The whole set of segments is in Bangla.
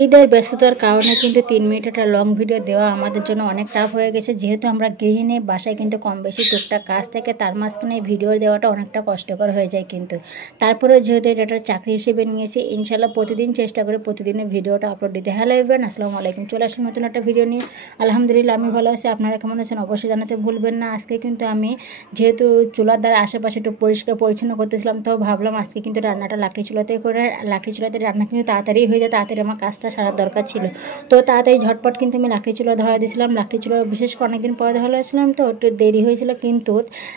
ঈদের ব্যস্ততার কারণে কিন্তু 3 মিনিট একটা লং ভিডিও দেওয়া আমাদের জন্য অনেক টাফ হয়ে গেছে, যেহেতু আমরা গৃহিণী, বাসায় কিন্তু কম বেশি টুকটাক কাজ থেকে তার মাঝখানে ভিডিও দেওয়াটা অনেকটা কষ্টকর হয়ে যায়। কিন্তু তারপরেও যেহেতু এটা একটা চাকরি হিসেবে নিয়েছি, ইনশাল্লাহ প্রতিদিন চেষ্টা করে প্রতিদিনের ভিডিওটা আপলোড দিতে। হ্যালো এভরিওয়ান, আসসালামু আলাইকুম। চলে আসলাম নতুন একটা ভিডিও নিয়ে। আলহামদুলিল্লাহ আমি ভালো আছি, আপনারা কেমন আছেন অবশ্যই জানাতে ভুলবেন না। আজকে কিন্তু আমি যেহেতু চুলার দ্বারা আশেপাশে একটু পরিষ্কার পরিচ্ছন্ন করতেছিলাম, তো ভাবলাম আজকে কিন্তু রান্নাটা লাকড়ি চুলাতে করে, লাকড়ি চুলাতে রান্না কিন্তু তাড়াতাড়ি হয়ে যায়, তাড়াতাড়ি আমার কাজটা সারার দরকার ছিল। তো তাড়াতাড়ি ঝটপট কিন্তু আমি লাকড়ি চুলা ধরা দিয়েছিলাম। লাকড়ি চুলা বিশেষ করে অনেকদিন পরে ধরাছিলাম, তো একটু দেরি হয়েছিল, কিন্তু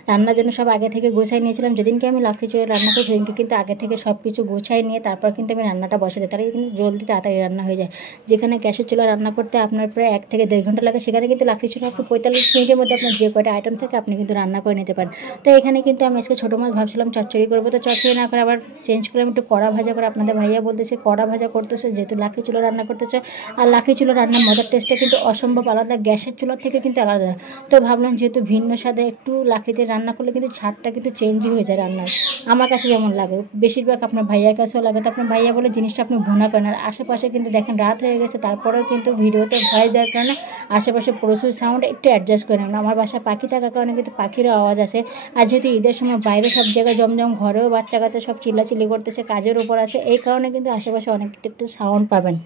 রান্নার জন্য সব আগে থেকে গোছাই নিয়েছিলাম। যেদিনকে আমি লাকড়ি চুলা রান্না করি সেদিনকে কিন্তু আগে থেকে সব কিছু গোছাই নিয়ে তারপর কিন্তু আমি রান্নাটা বসে দিই, তাহলে কিন্তু জলদি তাড়াতাড়ি রান্না হয়ে যায়। যেখানে গ্যাসের চুলা রান্না করতে আপনার প্রায় 1 থেকে 1.5 ঘন্টা লাগে, সেখানে কিন্তু লাকড়ি চুলা আপনি 45 মিনিটের মধ্যে আপনার যে কয়টা আইটেম থাকে আপনি কিন্তু রান্না করে নিতে পারেন। তো এখানে কিন্তু আমি আজকে ছোটো মাছ ভাবছিলাম চচ্চড়ি করবো, তো চচ্চড়ি না করে আবার চেঞ্জ করে আমি একটু কড়া ভাজা করে, আপনাদের ভাইয়া বলতেছে কড়া ভাজা করতেছে, যেহেতু লাকড়ি চুলা রান্না করতেছে। আর লাকড়ি চুলা রান্নার মজার টেস্টটা কিন্তু অসম্ভব আলাদা, গ্যাসের চুলার থেকে কিন্তু আলাদা। তো ভাবলাম যেহেতু ভিন্ন স্বাদে একটু লাকড়িতে রান্না করলে কিন্তু স্বাদটা কিন্তু চেঞ্জই হয়ে যায় রান্নার। আমার কাছে যেমন লাগে, বেশিরভাগ আপনার ভাইয়ার কাছেও লাগে। তো আপনার ভাইয়া বলে জিনিসটা আপনি ভুনা করেন। আর আশেপাশে কিন্তু দেখেন রাত হয়ে গেছে, তারপরেও কিন্তু ভিডিওতে ভয়েস দেওয়ার কারণে আশেপাশে প্রচুর সাউন্ড, একটু অ্যাডজাস্ট করে নেন। আমার বাসায় পাখি থাকার কারণে কিন্তু পাখিরও আওয়াজ আছে। আর যেহেতু ঈদের সময় বাইরে সব জায়গায় জমজম, ঘরেও বাচ্চা কাচ্চা সব চিল্লাচিল্লি করতেছে, কাজের উপর আছে, এই কারণে কিন্তু আশেপাশে অনেক একটু সাউন্ড পাবেন।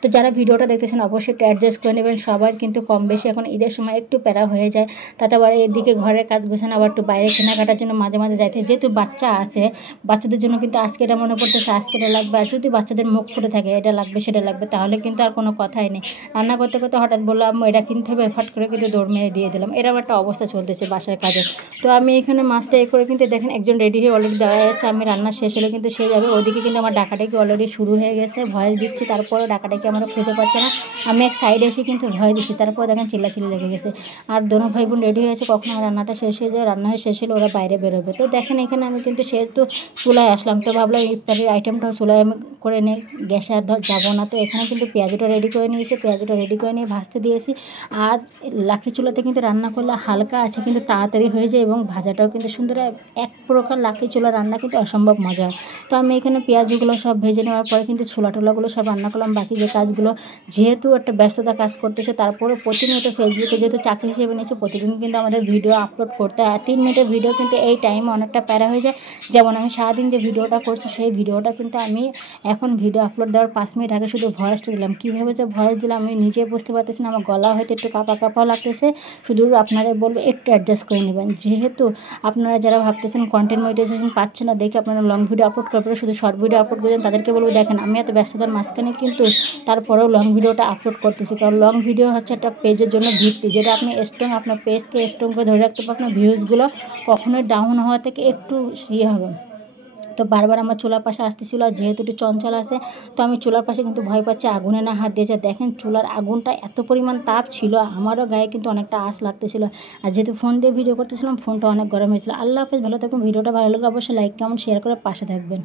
তো যারা ভিডিওটা দেখতেছেন অবশ্যই একটু অ্যাডজাস্ট করে নেবেন। সবার কিন্তু কম বেশি এখন ঈদের সময় একটু প্যারা হয়ে যায়, তাতে আবার এদিকে ঘরের কাজ গোছানো, আবার একটু বাইরে কেনাকাটার জন্য মাঝে মাঝে যাইতে, যেহেতু বাচ্চা আছে, বাচ্চাদের জন্য কিন্তু আজকে এটা মনে পড়তেছে আজকে এটা লাগবে। আর যদি বাচ্চাদের মুখ ফুটে থাকে এটা লাগবে সেটা লাগবে, তাহলে কিন্তু আর কোনো কথাই নেই। রান্না করতে করতে হঠাৎ বললাম এটা কিনতে হবে, ফট করে কিন্তু দৌড় মেরে দিয়ে দিলাম। এরকম একটা অবস্থা চলতেছে বাসার কাজে। তো আমি এখানে মাছটা করে কিন্তু দেখেন একজন রেডি হয়ে অলরেডি দাঁড়ায় আছে, আমি রান্না শেষ হলে কিন্তু সে যাবে। ওইদিকে কিন্তু আমার ডাকাডাকি অলরেডি শুরু হয়ে গেছে, ভয়েস দিচ্ছি, তারপরেও ডাকাডাকি আমরা খুঁজে পাচ্ছে না। আমি এক সাইডে এসে কিন্তু ভয় দিচ্ছি, তারপর দেখেন চিল্লাচিল্লি লেগে গেছে। আর দোনো ভাই বোন রেডি হয়েছে, কখন আমার রান্নাটা শেষ হয়ে যায়, রান্না হয়ে শেষ হলে ওরা বাইরে বেরোবে। তো দেখেন এখানে আমি কিন্তু সেহেতু চুলায় আসলাম, তো ভাবলাম ইফতারের আইটেমটাও চুলায় আমি করে নিই, গ্যাসে আর যাবো না। তো এখানে কিন্তু পেঁয়াজটা রেডি করে নিয়েছি, পেঁয়াজটা রেডি করে নিয়ে ভাজতে দিয়েছি। আর লাকড়ি চুলাতে কিন্তু রান্না করলে হালকা আছে কিন্তু তাড়াতাড়ি হয়ে যায়, এবং ভাজাটাও কিন্তু সুন্দর। এক প্রকার লাকড়ি চুলা রান্না কিন্তু অসম্ভব মজা হয়। তো আমি এখানে পেঁয়াজগুলো সব ভেজে নেওয়ার পরে কিন্তু ছোলা টোলাগুলো সব রান্না করলাম। বাকি যে কাজগুলো, যেহেতু একটা ব্যস্ততা কাজ করতেছে, তারপরে প্রতিনিয়ত ফেসবুকে যেহেতু চাকরি হিসেবে নিয়েছে, প্রতিদিন কিন্তু আমাদের ভিডিও আপলোড করতে হয়। 3 মিনিটের ভিডিও কিন্তু এই টাইমে অনেকটা প্যারা হয়ে যায়। যেমন আমি সারাদিন যে ভিডিওটা করছি সেই ভিডিওটা কিন্তু আমি এখন ভিডিও আপলোড দেওয়ার 5 মিনিট আগে শুধু ভয়েসটা দিলাম। কীভাবে যে ভয়েস দিলাম আমি নিজে বুঝতে পারতেছি না, আমার গলা হয়তো একটু কাঁপা কাঁপাও লাগতেছে। শুধু আপনাদের বলবো একটু অ্যাডজাস্ট করে নেবেন, যেহেতু আপনারা যারা ভাবতেছেন কন্টেন্ট মনিটাইজেশন পাচ্ছেন না দেখে আপনারা লং ভিডিও আপলোড করবেন, শুধু শর্ট ভিডিও আপলোড করবেন, তাদেরকে বলবো দেখেন আমি এত ব্যস্ততার মাঝখানে কিন্তু তারপরেও লং ভিডিওটা আপলোড করতেছি। কারণ লং ভিডিও হচ্ছে একটা পেজের জন্য ভিত্তি, যেটা আপনি স্ট্রং, আপনার পেজকে স্ট্রং করে ধরে রাখতে পারেন, আপনার ভিউজগুলো কখনোই ডাউন হওয়া থেকে একটু হবে। তো বারবার আমার চুলার পাশে আসতেছিল, আর যেহেতু একটু চঞ্চল আছে, তো আমি চুলার পাশে কিন্তু ভয় পাচ্ছি আগুনে না হাত দিয়েছে। দেখেন চুলার আগুনটা এত পরিমাণ তাপ ছিল, আমারও গায়ে কিন্তু অনেকটা আঁচ লাগতেছিল। আর যেহেতু ফোন দিয়ে ভিডিও করতেছিলাম, ফোনটা অনেক গরম হয়েছিল। আল্লাহ হাফেজ, ভালো থাকুন। ভিডিওটা ভালো লাগলে অবশ্যই লাইক, কমেন্ট, শেয়ার করে পাশে থাকবেন।